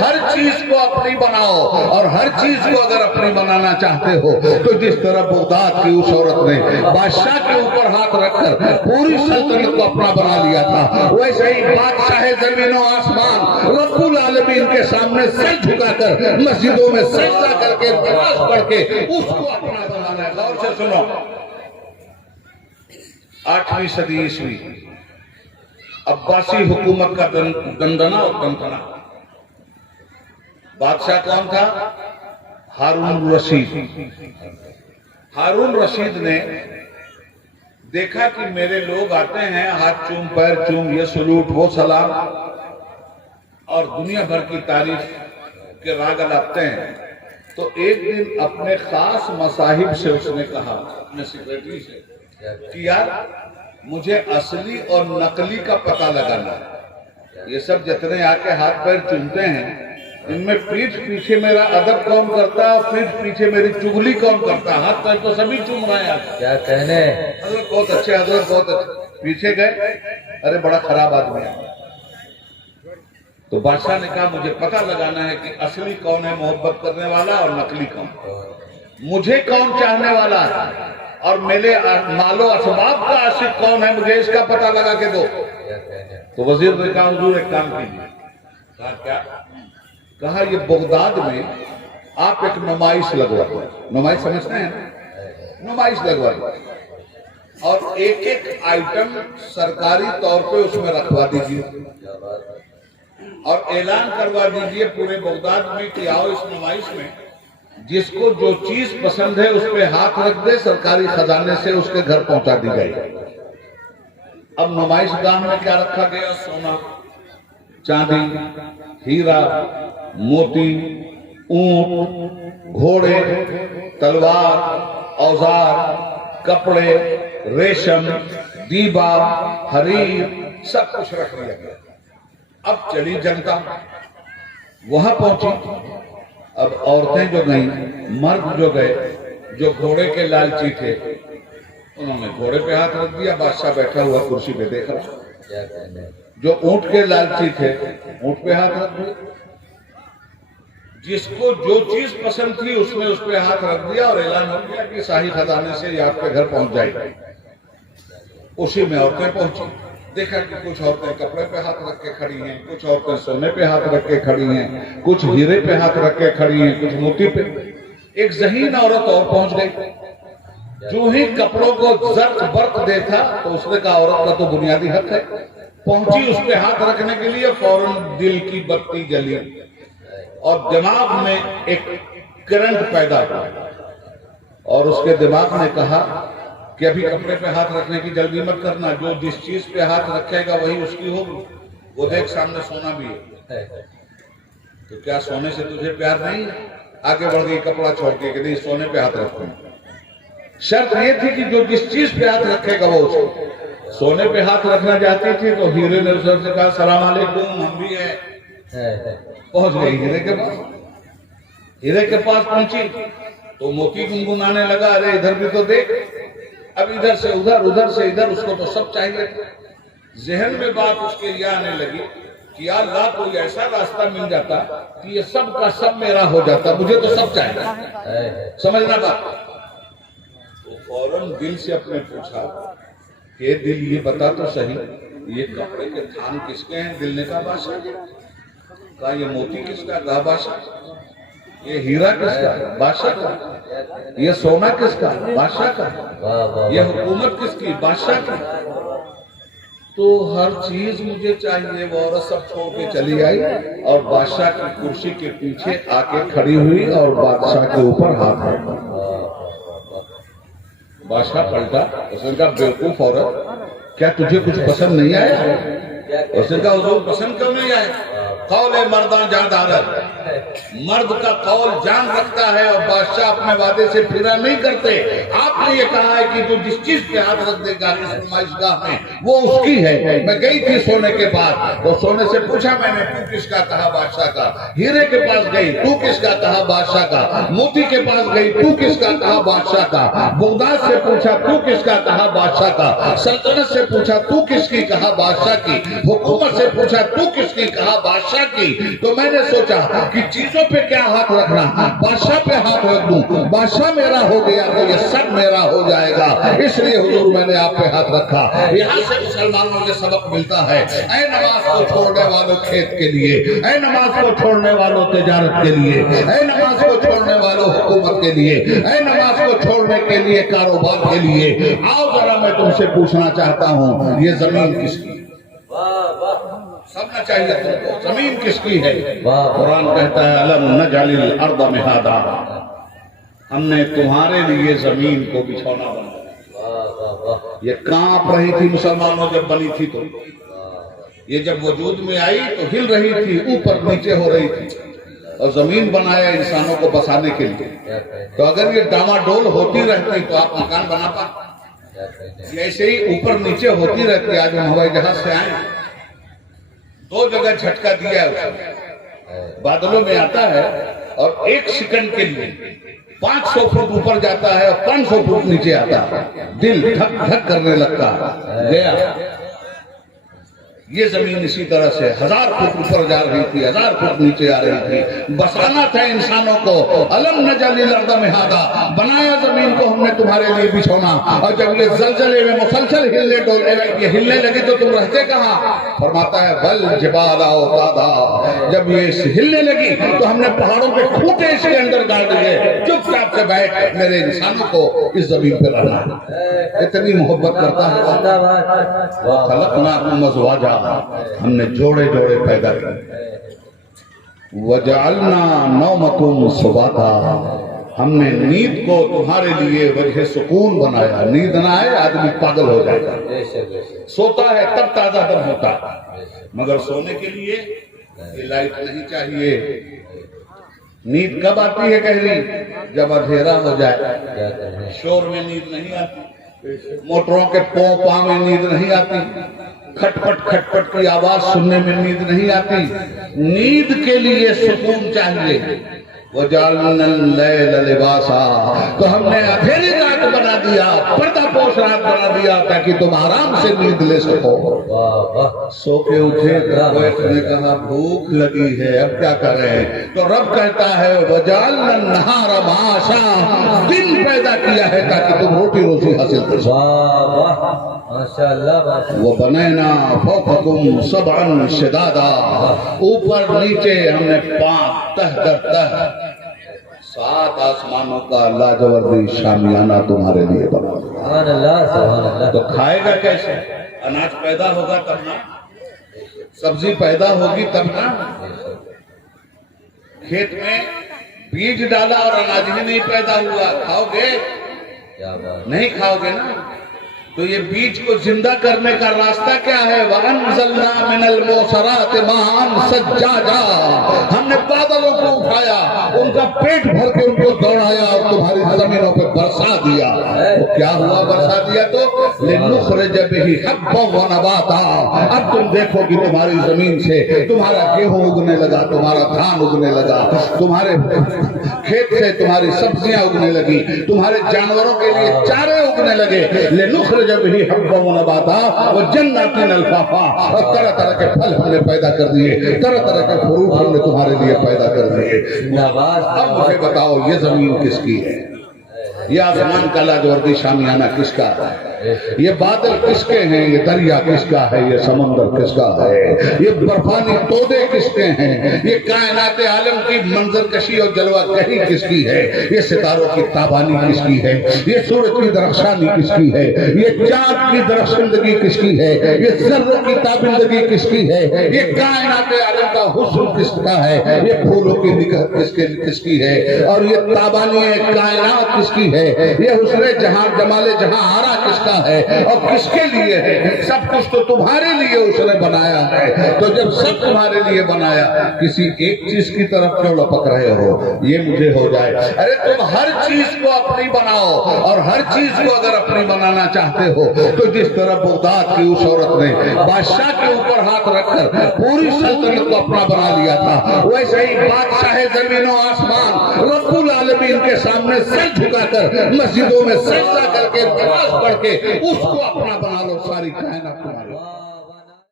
ہر چیز کو اپنی بناؤ، اور ہر چیز کو اگر اپنی بنانا چاہتے ہو تو جس طرح بغداد کی اس عورت نے بادشاہ کے اوپر ہاتھ رکھ کر پوری سلطنت کو اپنا بنا لیا تھا، ویسے ہی بادشاہ زمین و آسمان رب العالمین کے سامنے سر جھکا کر مسجدوں میں سجدہ کر کے نماز پڑھ کے اس کو اپنا بنانا ہے۔ غور سے سنو، 8ویں صدی عیسوی، عباسی حکومت کا دندنا اور تنتنا۔ بادشاہ کون تھا؟ ہارون رشید۔ ہارون رشید نے دیکھا کہ میرے لوگ آتے ہیں، ہاتھ چوم پیر چوم، یہ سلوٹ وہ سلام، اور دنیا بھر کی تعریف کے راگ الاپتے ہیں۔ تو ایک دن اپنے خاص مصاحب سے اس نے کہا، اپنے سیکریٹری سے، کہ یار مجھے اصلی اور نقلی کا پتہ لگانا ہے۔ یہ سب جتنے آ کے ہاتھ پیر چومتے ہیں، ان میں پیٹھ پیچھے میرا ادب کون کرتا ہے، اور پیٹھ پیچھے میری چگلی کون کرتا ہے؟ ہاتھ پیر تو سبھی چوم رہے ہیں۔ کیا کہنے، حضرت بہت اچھے، حضرت بہت اچھے۔ پیچھے گئے، ارے بڑا خراب آدمی ہے۔ تو بادشاہ نے کہا مجھے پتہ لگانا ہے کہ اصلی کون ہے محبت کرنے والا، اور نقلی کون، مجھے کون چاہنے والا ہے، اور میرے مال و اسباب کا عاشق کون ہے، مجھے اس کا پتہ لگا کے دو۔ تو وزیر نے کہا حضور ایک کام کیجیے۔ کہا کیا؟ کہا یہ بغداد میں آپ ایک نمائش لگوائیے۔ نمائش سمجھتے ہیں؟ نمائش لگوائیے، اور ایک ایک آئٹم سرکاری طور پہ اس میں رکھوا دیجیے، اور اعلان کروا دیجیے پورے بغداد میں کہ آؤ اس نمائش میں جس کو جو چیز پسند ہے اس پہ ہاتھ رکھ دے، سرکاری خزانے سے اس کے گھر پہنچا دی جائے۔ اب نمائش گاہ میں کیا رکھا گیا؟ سونا، چاندی، ہیرا، موتی، اونٹ، گھوڑے، تلوار، اوزار، کپڑے، ریشم، دیبا، حریر، سب کچھ رکھ لیا گیا۔ اب چلی جنتا، وہاں پہنچی۔ اب عورتیں جو گئیں، مرد جو گئے، جو گھوڑے کے لالچی تھے، انہوں نے گھوڑے پہ ہاتھ رکھ دیا، بادشاہ بیٹھا ہوا کرسی پہ دیکھ رہا۔ جو اونٹ کے لالچی تھے، اونٹ پہ ہاتھ رکھ دیا۔ جس کو جو چیز پسند تھی اس نے اس پہ ہاتھ رکھ دیا، اور اعلان ہو گیا کہ شاہی خزانے سے یہ آپ کے گھر پہنچ جائے گی۔ اسی میں عورتیں پہنچی، دیکھا کہ کچھ عورتیں کپڑے پہ ہاتھ رکھ کے کھڑی ہیں، کچھ عورتیں سونے پہ ہاتھ رکھ کے کھڑی ہیں، کچھ ہیرے پہ ہاتھ رکھ کے کھڑی ہیں، کچھ موتی پہ۔ ایک ذہین عورت اور پہنچ گئی، جو ہی کپڑوں کو زرق برق دیکھا تو اس نے کہا عورت کا تو بنیادی حق ہے۔ پہنچی اس پہ ہاتھ رکھنے کے لیے، فوراً دل کی بتی جلی اور دماغ میں ایک کرنٹ پیدا ہوا، اور اس کے دماغ نے کہا کہ ابھی کپڑے پہ ہاتھ رکھنے کی جلدی مت کرنا، جو جس چیز پہ ہاتھ رکھے گا وہی اس کی ہوگی۔ وہ دیکھ سامنے سونا بھی ہے، تو کیا سونے سے تجھے پیار نہیں ہے؟ آگے بڑھ گئی، کپڑا چھوڑ کے کہ نہیں سونے پہ ہاتھ رکھوں۔ شرط یہ تھی کہ جو جس چیز پہ ہاتھ رکھے گا وہ اس کو۔ سونے پہ ہاتھ رکھنا چاہتی تھی تو ہیرے نے اسے کہا السلام علیکم، ہم بھی ہیں۔ پہنچ گئی ہیرے کے پاس۔ ہیرے کے پاس پہنچی تو موتی گنگنانے لگا، ارے ادھر بھی تو دیکھ۔ اب ادھر سے ادھر، ادھر سے ادھر، اس کو تو سب چاہیے تھا۔ ذہن میں بات اس کے یہ آنے لگی کہ یا اللہ کوئی ایسا راستہ مل جاتا کہ یہ سب کا سب میرا ہو جاتا، مجھے تو سب چاہیے۔ سمجھنا بات؟ تو فوراً دل سے اپنے پوچھا کہ دل یہ بتا تو صحیح، یہ کپڑے کے تھان کس کے ہیں؟ دل نے کہا بادشاہ۔ کہا یہ موتی کس کا؟ کہا بادشاہ۔ یہ ہیرا کس کا؟ بادشاہ کا۔ یہ سونا کس کا؟ بادشاہ کا۔ یہ حکومت کس کی؟ بادشاہ کی۔ تو ہر چیز مجھے چاہیے۔ وہ عورت سب چھوڑ کے چلی آئی اور بادشاہ کی کرسی کے پیچھے آ کے کھڑی ہوئی اور بادشاہ کے اوپر ہاتھ رکھا۔ بادشاہ پلٹا، اس نے کہا بیوقوف عورت، کیا تجھے کچھ پسند نہیں آیا؟ اس نے کہا حضور پسند کیوں نہیں آیا؟ قول مردان جان دارت، مرد کا قول جان رکھتا ہے، اور بادشاہ اپنے وعدے سے پھرا نہیں کرتے۔ آپ نے یہ کہا ہے کہ جو جس چیز پہ ہاتھ رکھ دے گا اس نمائش گاہ میں وہ اس کی ہے۔ میں گئی تھی سونے کے پاس، تو سونے سے پوچھا میں نے، تو کس کا؟ کہا بادشاہ کا۔ ہیرے کے پاس گئی، تو کس کا؟ کہا بادشاہ کا۔ موتی کے پاس گئی، تو کس کا؟ کہا بادشاہ کا۔ بغداد سے پوچھا، تو کس کا؟ کہا بادشاہ کا۔ سلطنت سے پوچھا، تو کس کی؟ کہا بادشاہ کی۔ حکومت سے پوچھا، تو کس کی؟ کہا بادشاہ بادشاہ کی، تو میں نے سوچا کہ چیزوں پہ کیا ہاتھ رکھنا، بادشاہ پہ ہاتھ رکھ دوں، بادشاہ میرا ہو گیا تو یہ سب میرا ہو جائے گا، اس لیے حضور میں نے آپ پہ ہاتھ رکھا۔ یہاں سے مسلمانوں کو سبق ملتا ہے، اے نماز کو چھوڑنے والوں کھیت کے لیے، اے نماز کو چھوڑنے والوں تجارت کے لیے، اے نماز کو چھوڑنے والوں حکومت کے لیے، اے نماز کو چھوڑنے کے لیے کاروبار کے لیے، آؤ ذرا میں تم سے پوچھنا چاہتا ہوں، یہ زمین کس کی؟ سمجھنا چاہیے تم کو، زمین کس کی ہے؟ قرآن کہتا ہے الم نجعل الارض مہادا، ہم نے تمہارے لیے زمین کو بچھونا بنایا۔ یہ کانپ رہی تھی مسلمانوں جب بنی تھی، تو یہ جب وجود میں آئی تو ہل رہی تھی، اوپر نیچے ہو رہی تھی، اور زمین بنایا انسانوں کو بسانے کے لیے۔ تو اگر یہ ڈاماڈول ہوتی رہتی تو آپ مکان بنا پاتے؟ ایسے ہی اوپر نیچے ہوتی رہتی۔ آج ہم ہوائی جہاز سے آئے، 2 جگہ جھٹکا دیا ہے اسے، بادلوں میں آتا ہے اور 1 سیکنڈ کے لیے 500 فٹ اوپر جاتا ہے اور 500 فٹ نیچے آتا ہے، دل دھک دھک کرنے لگتا ہے، گیا۔ یہ زمین اسی طرح سے 1000 فٹ اوپر جا رہی تھی، 1000 فٹ نیچے آ رہی تھی، بسانا تھا انسانوں کو۔ الم نجعل الارض مہادا، بنایا زمین کو ہم نے تمہارے لیے بچھونا، اور جب یہ زلزلے میں مسلسل ہلنے ڈولنے لگی، یہ ہلنے لگی تو تم رہتے کہاں؟ فرماتا ہے بل جبال اوتادا، جب یہ ہلنے لگی تو ہم نے پہاڑوں کے کھوٹے اس کے اندر ڈال دیے، چپ چاپ سے بیٹھ، میرے انسانوں کو اس زمین پہ رہنا ہے۔ اتنی محبت کرتا ہے۔ خلقناکم ازواجا، ہم نے جوڑے جوڑے پیدا کیے۔ وجعلنا نومکم سباتا، ہم نے نیند کو تمہارے لیے وجہ سکون بنایا۔ نیند نہ آئے آدمی پاگل ہو جائے گا، سوتا ہے تب تازہ دم ہوتا ہے، مگر سونے کے لیے یہ لائٹ نہیں چاہیے۔ نیند کب آتی ہے گہری؟ جب اندھیرا ہو جائے، شور میں نیند نہیں آتی، موٹروں کے پوں پاں میں نیند نہیں آتی، کھٹ پٹ کی آواز سننے میں نیند نہیں آتی۔ نیند کے لیے سکون چاہیے۔ وَجَعَلْنَا اللَّيْلَ لِبَاسًا، تو ہم نے اندھیری رات بنا دیا، پردہ پوش رات بنا دیا تاکہ تم آرام سے نیند لے سکو۔ سو کے اٹھے تو نے کہا بھوک لگی ہے، اب کیا کریں؟ تو رب کہتا ہے وَجَعَلْنَا النَّهَارَ مَعَاشًا، دن پیدا کیا ہے تاکہ تم روٹی روزی حاصل کر سکو۔ وَبَنَيْنَا فَوْقَكُمْ سَبْعًا شِدَادًا، اوپر نیچے ہم نے 5 تہ در تہ 7 آسمانوں کا لاجوردی شامیانہ تمہارے لیے بنا دیا۔ تو کھائے گا کیسے؟ اناج پیدا ہوگا تب نا، سبزی پیدا ہوگی تب نا۔ کھیت میں بیج ڈالا اور اناج ہی نہیں پیدا ہوا، کھاؤ گے؟ نہیں کھاؤ گے نا۔ تو یہ بیج کو زندہ کرنے کا راستہ کیا ہے؟ وَأَنزَلْنَا مِنَ الْمُعْصَرَاتِ مَاءً ثَجَّاجًا، ہم نے بادلوں کو اٹھایا، ان کا پیٹ بھر کے ان کو دوڑایا اور تمہاری زمینوں پہ برسا دیا۔ وہ کیا ہوا برسا دیا تو؟ لِنُخْرِجَ بِهِ حَبًّا وَنَبَاتًا، اب تم دیکھو کہ تمہاری زمین سے تمہارا گیہوں اگنے لگا، تمہارا دھان اگنے لگا، تمہارے کھیت سے تمہاری سبزیاں اگنے لگی، تمہارے جانوروں کے لیے چارے اگنے لگے۔ لِنُخْرِجَ بِهِ حَبًّا وَنَبَاتًا وَجَنَّاتٍ الْفَافًا، اور طرح طرح کے پھل ہم نے پیدا کر دیے، طرح طرح کے فروٹ ہم نے تمہارے لیے پیدا کر دیے۔ اب مجھے بتاؤ یہ زمین کس کی ہے؟ یہ آسمان کا لاجوردی شامیانہ کس کا ہے؟ یہ بادل کس کے ہیں؟ یہ دریا کس کا ہے؟ یہ سمندر کس کا ہے؟ یہ برفانی تودے کس کے ہیں؟ یہ کائنات عالم کی منظر کشی اور جلوہ گہی کس کی ہے؟ یہ ستاروں کی تابانی کس کی ہے؟ یہ سورج کی درخشانی کس کی ہے؟ یہ چاند کی درخشندگی کس کی ہے؟ یہ ذروں کی تابندگی کس کی ہے؟ یہ کائنات عالم کا حسن کس کا ہے؟ یہ پھولوں کی نگہت کس کی ہے؟ اور یہ تابانی کائنات کس کی ہے؟ یہ حسن جہاں جمال جہاں آرا کس کا ہے اور کس کے لیے ہے؟ سب کچھ تو تمہارے لیے اس نے بنایا ہے۔ تو جب سب تمہارے لیے بنایا، کسی ایک چیز کی طرف کیوں لپک رہے ہو؟ یہ مجھے ہو جائے۔ ارے تم ہر چیز کو اپنی بناؤ، اور ہر چیز کو اگر اپنی بنانا چاہتے ہو تو جس طرح بغداد کی اس عورت نے بادشاہ کے اوپر ہاتھ رکھ کر پوری سلطنت کو اپنا بنا لیا تھا، ویسے ہی بادشاہ زمین و آسمان رب العالمین کے سامنے سر جھکا کر مسجدوں میں سجدہ کر کے نماز پڑھ کے اس کو اپنا بنا لو، ساری کائنات تمہاری۔